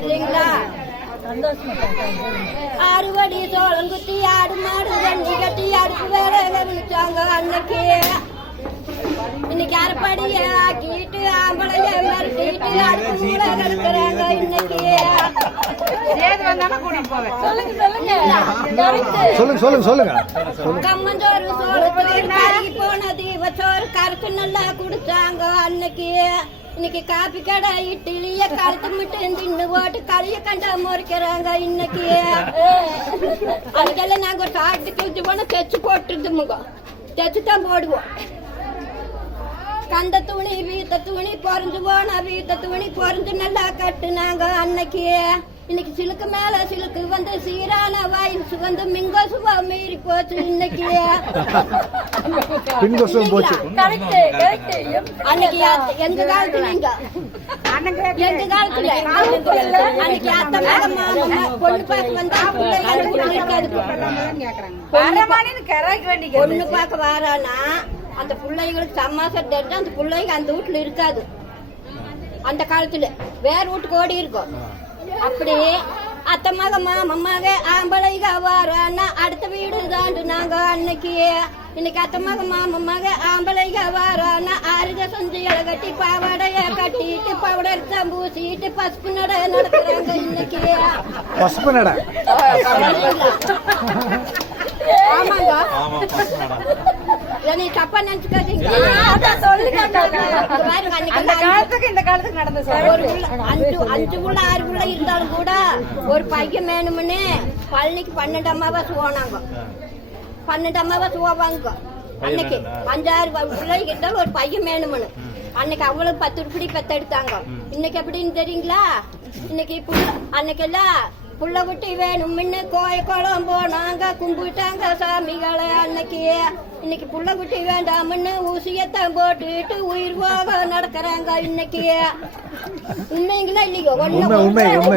இல்லைங்களா? அறுவடி சோளம் குத்தி ஆடு மாடு தண்ணி கட்டி அடுப்பு வேற விழிச்சாங்க அன்னைக்கு. இன்னைக்கு அரைப்படிய ஆக்கிட்டு ஆம்பளைய மிரட்டிட்டு அடுப்பு மூட கிடக்குறாங்க இன்னைக்கு. சொல்லுங்க சொல்லுங்க. சொல்லுங்க கம்மஞ்சோறு சோளத்தோறு கருகி போன தீபச்சோறு கரைச்சு நல்லா குடிச்சாங்க அன்னைக்கு. இன்னைக்கு காப்பி கடை இட்லிய கழுத்து மட்டும் தின்னு போட்டு களிய கண்டா முறைக்கிறாங்க இன்னைக்கு. அதுக்கெல்லாம் நாங்க ஒரு சாப்பிட்டு கிழிச்சு போனா தைச்சு போட்டுருது முகம். தைச்சு தான் போடுவோம். கண்ட துணி வீத்த துணி பொறிஞ்சு போன வீத்த துணி பொறிஞ்சு நல்லா கட்டுனாங்க அன்னைக்கு. இன்னைக்கு சிலுக்கு மேல சிலுக்கு வந்து சீரான வயசு வந்து மிங்கோசுவா மீறி போச்சு இன்னைக்கு பின்கோசம் போச்சு. அன்னைக்கு எங்க காலத்துல இங்க எங்க காலத்துல? அன்னைக்கு அத்தை மாமா பொண்ணு பார்க்க வந்தா பிள்ளைங்க அந்த வீட்டுல இருக்காது பொண்ணு பார்க்க வாரானா அந்த பிள்ளைங்களுக்கு சமாசம் தெரிஞ்சு அந்த பிள்ளைங்க அந்த வீட்டுல இருக்காது. அந்த காலத்துல. வேற வீட்டுக்கு ஓடி இருக்கும். அப்படி அத்தை மக மாமன் மக ஆம்பளைங்க வாரானா அடுத்த வீடு தாண்டு நாங்க அன்னைக்கு. இன்னைக்கு அத்தை மக மாமன் மக ஆம்பளைங்க வாரானா அருக செஞ்சு இலை கட்டி பாவாடைய கட்டிட்டு பவுடர் தான் பூசிட்டு பசுப்பு நட நடக்கிறாங்க இன்னைக்கு. பசுப்பு நட. ஆமாங்க. என்னை தப்பா நினைச்சுக்காதீங்க. அந்த காலத்துக்கு இந்த காலத்துக்கு நடந்த ஒரு புள்ள அஞ்சு அஞ்சு புள்ள ஆறு புள்ள இருந்தாலும் கூட ஒரு பையன் வேணும்னு பழனிக்கு பன்னெண்டு அம்மாவாசை போனாங்க பன்னெண்டு அம்மாவாசை போவாங்க அன்னைக்கு அஞ்சாறு ப- பிள்ளைங்க இருந்தாலும் ஒரு பையன் வேணும்னு. அன்னைக்கு அவ்வளவு பத்து உருப்படி பெத்தெடுத்தாங்க. இன்னைக்கு எப்படின்னு தெரியுங்களா? இன்னைக்கு புள்ள அன்னைக்கெல்லாம் புள்ள குட்டி வேணும்னு கோய குளம் போனாங்க கும்பிட்டாங்க சாமிகளை அன்னைக்கு. இன்னைக்கு புள்ள குட்டி வேண்டாம்னு ஊசியத்தான் போட்டுட்டு உயிர் போக நடக்கிறாங்க இன்னைக்கு. உண்மைங்களா இல்லையோ? ஒண்ணு.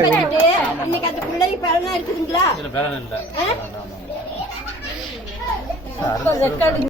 பண்ணிட்டு, இன்னைக்கு அந்த பிள்ளைக்கு பலனா இருக்குதுங்களா?